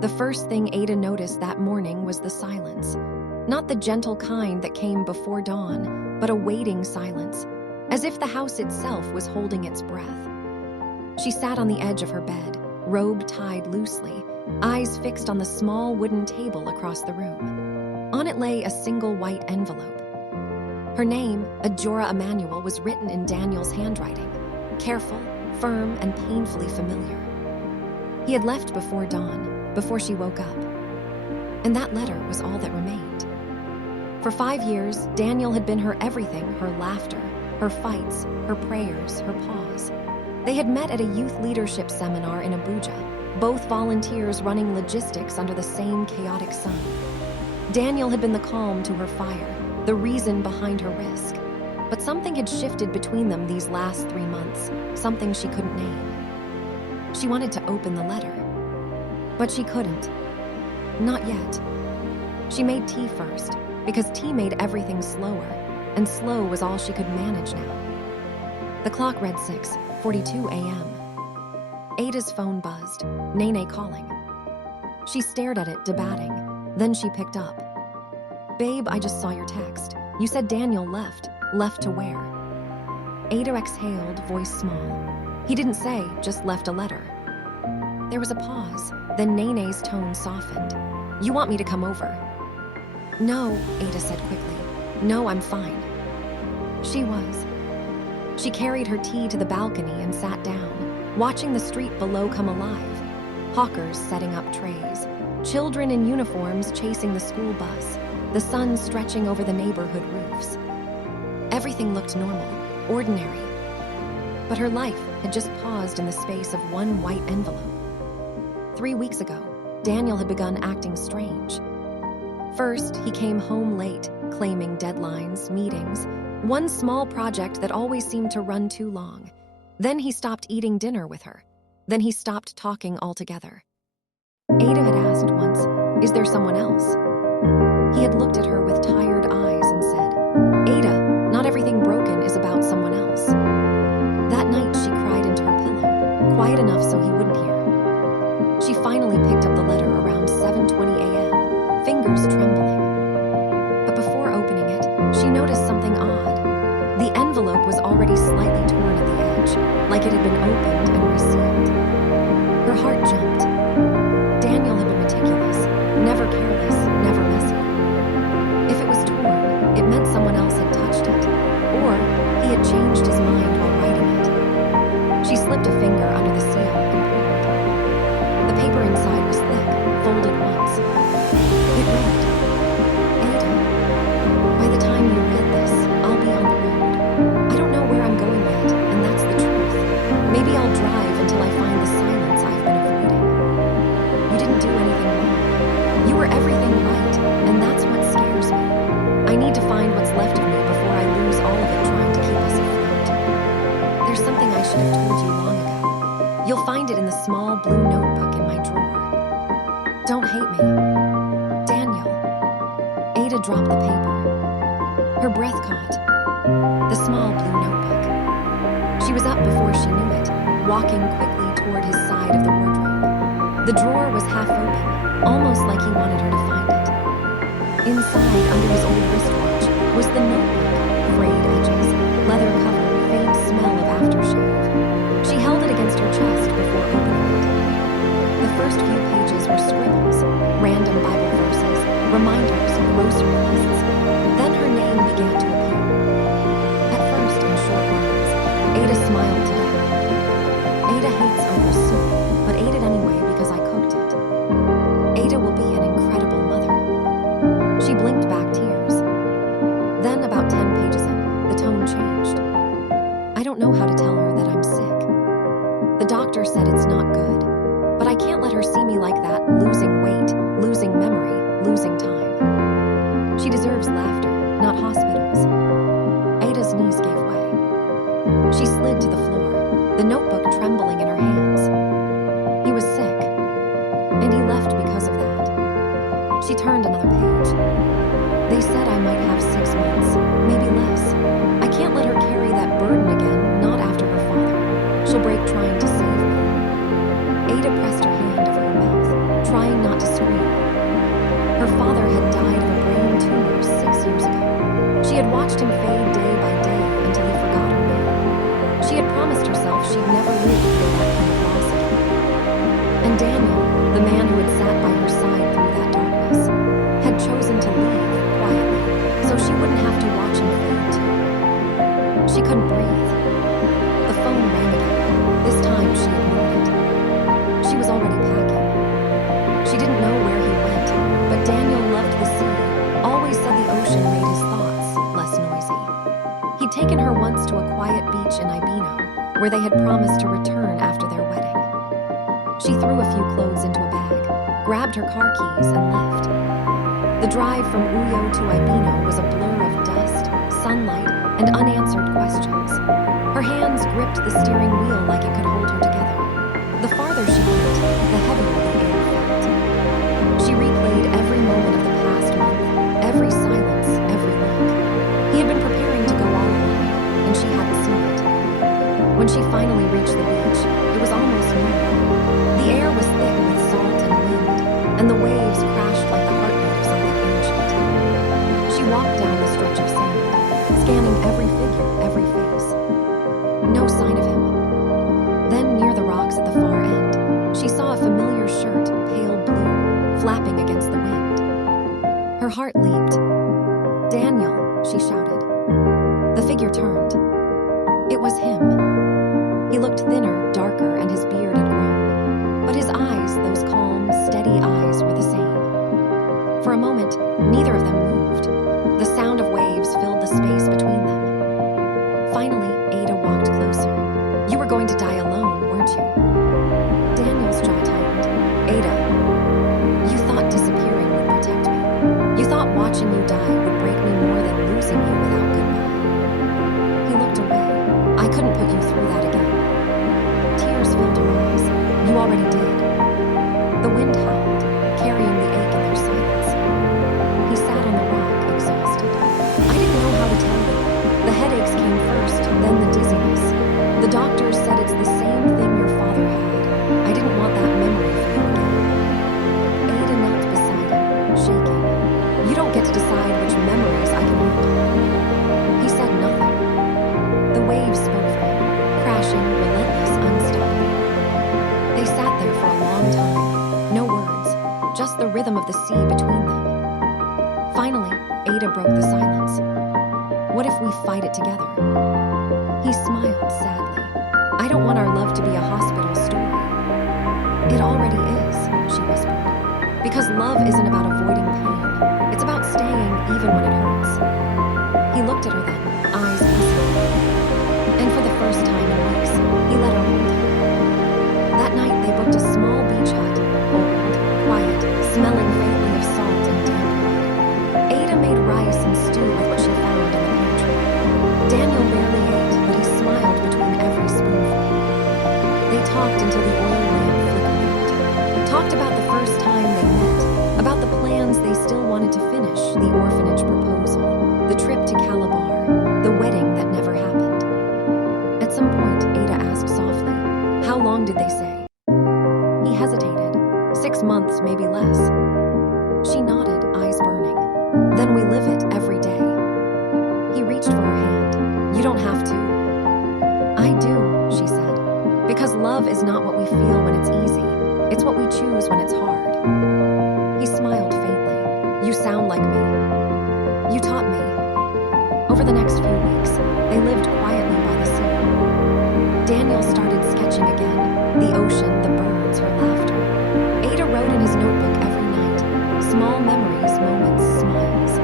The first thing Ada noticed that morning was the silence. Not the gentle kind that came before dawn, but a waiting silence, as if the house itself was holding its breath. She sat on the edge of her bed, robe tied loosely, eyes fixed on the small wooden table across the room. On it lay a single white envelope. Her name, Ajora Emanuel, was written in Daniel's handwriting, careful, firm, and painfully familiar. He had left before dawn, before she woke up. And that letter was all that remained. For 5 years, Daniel had been her everything, her laughter, her fights, her prayers, her pause. They had met at a youth leadership seminar in Abuja, both volunteers running logistics under the same chaotic sun. Daniel had been the calm to her fire, the reason behind her risk. But something had shifted between them these last 3 months, something she couldn't name. She wanted to open the letter, but she couldn't. Not yet. She made tea first, because tea made everything slower, and slow was all she could manage now. The clock read 6:42 a.m. Ada's phone buzzed, Nene calling. She stared at it, debating. Then she picked up. "Babe, I just saw your text. You said Daniel left. Left to where?" Ada exhaled, voice small. "He didn't say, just left a letter." There was a pause, then Nene's tone softened. "You want me to come over?" "No," Ada said quickly. "No, I'm fine." She was. She carried her tea to the balcony and sat down, watching the street below come alive. Hawkers setting up trays, children in uniforms chasing the school bus, the sun stretching over the neighborhood roofs. Everything looked normal, ordinary. But her life had just paused in the space of one white envelope. 3 weeks ago, Daniel had begun acting strange. First, he came home late, claiming deadlines, meetings, one small project that always seemed to run too long. Then he stopped eating dinner with her. Then he stopped talking altogether. Ada had asked once, "Is there someone else?" He had looked at her with tired eyes and said, "Ada, not everything broken is about someone else." That night she cried into her pillow, quiet enough so he wouldn't hear. She finally picked up the letter around 7:20 a.m., fingers trembling. But before opening it, she noticed something odd. The envelope was already slightly torn at the edge, like it had been opened and resealed. Her heart jumped. Daniel had been meticulous, never careless, never messy. If it was torn, it meant someone else had touched it, or he had changed his mind while writing it. She slipped a finger under the seal and pulled. The paper inside was thick, folded once. It read, "Ada, by the time you read this, I'll be on the road. I don't know where I'm going yet, and that's the truth. Maybe I'll drive until I find the silence I've been avoiding. You didn't do anything wrong. You were everything right, and that's what scares me. I need to find what's left of me before I lose all of it trying to keep us afloat. There's something I should have told you long ago. You'll find it in the small blue notebook in my drawer. Don't hate me. Daniel." Ada dropped the paper. Her breath caught. The small blue notebook. She was up before she knew it, walking quickly toward his side of the wardrobe. The drawer was half open, almost like he wanted her to find it. Inside, under his old wristwatch, was the notebook, frayed edges, leather cover, faint smell of aftershave. She held it against her chest before opening it. The first few pages were scribbles, random Bible verses, reminders, grocery lists. Then her name began to appear. At first, in short lines, Ada smiled to death. "Ada hates over soup, but ate it anyway because I cooked it. Ada will be an incredible mother." She blinked back tears. Then, about 10 pages in, the tone changed. "I don't know how to tell her that I'm sick. The doctor said it's not good, but I can't let her see me like that, losing weight, losing memory, losing time. She deserves laughter, not hospitals." Ada's knees gave way. She slid to the floor, the notebook trembling in her hands. He was sick, and he left because of that. She turned another page. "They said I might have 6 months, maybe less. I can't let her carry that burden again, not after her father. She'll break trying to save me." Ada pressed her hand over her mouth, trying not to scream. Her father had died of a brain tumor 6 years ago. She had watched him fade day by day until he forgot her name. She had promised herself she'd never live through that kind of loss again. And Daniel, the man who had sat by her side through that darkness, had chosen to leave quietly so she wouldn't have to watch him fade too. She couldn't breathe. The phone rang again. This time she ignored it. She was already packing. She didn't know where he went, but Daniel loved the sea, always said the ocean made his thoughts less noisy. He'd taken her once to a quiet beach in Ibino, where they had promised to return after their wedding. She threw a few clothes into a bag, grabbed her car keys, and left. The drive from Uyo to Ibino was a blur of dust, sunlight, and unanswered questions. Her hands gripped the steering wheel like it could hold her together. The farther she went, the heavier the air felt. She replayed every moment of the past month, every silence, every look. He had been preparing to go all alone, and she hadn't seen it. When she finally reached the beach, it was almost noon. The air was thick with salt and wind, and the waves crashed like the heartbeat of something ancient. She walked down the stretch of sand, scanning every figure, every face. No sign of him. Then, near the rocks at the far end, she saw a familiar shirt, pale blue, flapping against the wind. Her heart leaped. "Daniel," she shouted. The figure turned. It was him. He looked thinner, darker, and his beard had grown. But his eyes, those calm, steady eyes, were the same. For a moment, neither of them moved. The sound of waves filled the space between them. Finally, Ada walked closer. "You were going to die alone, weren't you?" Daniel's jaw tightened. "Ada, you thought disappearing would protect me. You thought watching you die would break me more than losing you without goodbye." He looked away. "I couldn't put you through that again." Tears filled her eyes. "You already did." The wind howled, carrying the ache in their silence. He sat on the rock, exhausted. "I didn't know how to tell you. The headaches came first, then the dizziness. The doctors said it's the same thing your father had. I didn't want that memory for you again." Ada knelt beside him, shaking. "You don't get to decide which memories I can handle." He said nothing. The waves spoke for him, crashing, relentless, unstoppable. They sat there for a long time, no words, just the rhythm of the sea between them. Finally, Ada broke the silence. "What if we fight it together?" He smiled sadly. "I don't want our love to be a hospital story." "It already is," she whispered. "Because love isn't about avoiding pain. It's about staying even when it hurts." He looked at her then, eyes glistening. And for the first time in weeks, he let her hold him. That night, they booked a small beach hut, old, quiet, smelling faintly of salt and damp wood. Ada made rice and stew with what she found in the pantry. Daniel barely ate, but he smiled between every spoonful. They talked until the oil lamp flickered out. Talked about the first time they met, about the plans they still wanted to finish, the orphanage proposal, the trip to Calabar, the wedding that never happened. At some point, Ada asked softly, "How long did they say?" He hesitated. 6 months, maybe less. She nodded, eyes burning. "Then we live it every day." He reached for her hand. "You don't have to." "I do," she said. "Because love is not what we feel when it's easy. It's what we choose when it's hard." He smiled faintly. "You sound like me. You taught me." Over the next few weeks, they lived quietly by the sea. Daniel started sketching again, the ocean, the birds, her laughter. Ada wrote in his notebook every night, small memories, moments, smiles.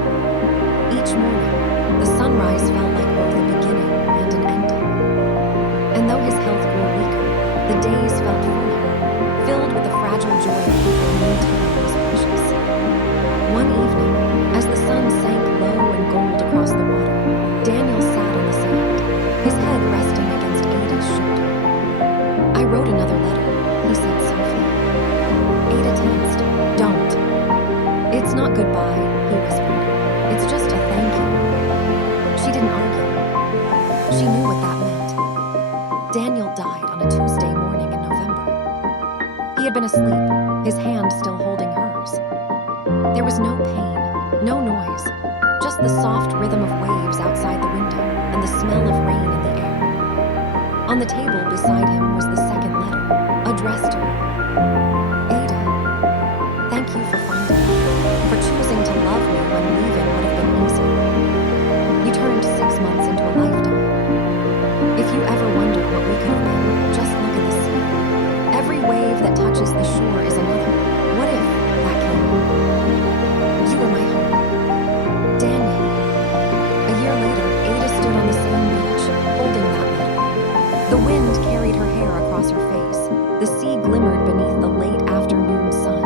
Each morning, the sunrise felt like both a beginning and an ending. And though his health grew weaker, the days felt fuller, filled with the fragile joy of people who knew time was precious. One evening, as the sun sank low and gold across the water, Daniel sat on the sand, his head resting against Ada's shoulder. "I wrote another letter," he said softly. Ada tensed. "Don't." "It's not goodbye," he whispered. "It's just a thank you." She didn't argue. She knew what that meant. Daniel died on a Tuesday morning in November. He had been asleep, his hand still holding There was no pain, no noise, just the soft rhythm of waves outside the window and the smell of rain in the air. On the table beside him was the second letter, addressed to her. Ada, thank you for finding me, for choosing to love me when leaving would have been easy. You turned 6 months into a lifetime. If you ever wonder what we could have been, just look at the sea. Every wave that touches the shore is another. What if that came? You were my home. Daniel. A year later, Ada stood on the same beach, holding that letter. The wind carried her hair across her face. The sea glimmered beneath the late afternoon sun.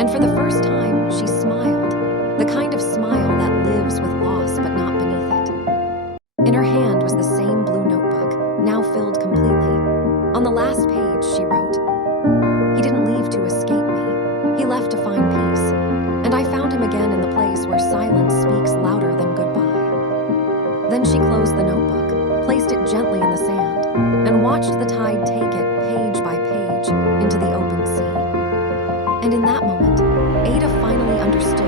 And for the first time, she smiled. The kind of smile that lives with loss but not beneath it. In her hand was the same blue notebook, now filled completely. On the last page, she wrote, "He didn't leave to escape me. He left to find peace. And I found him again in the place where silence speaks louder than goodbye." Then she closed the notebook, placed it gently in the sand, and watched the tide take it page by page into the open sea. And in that moment, Ada finally understood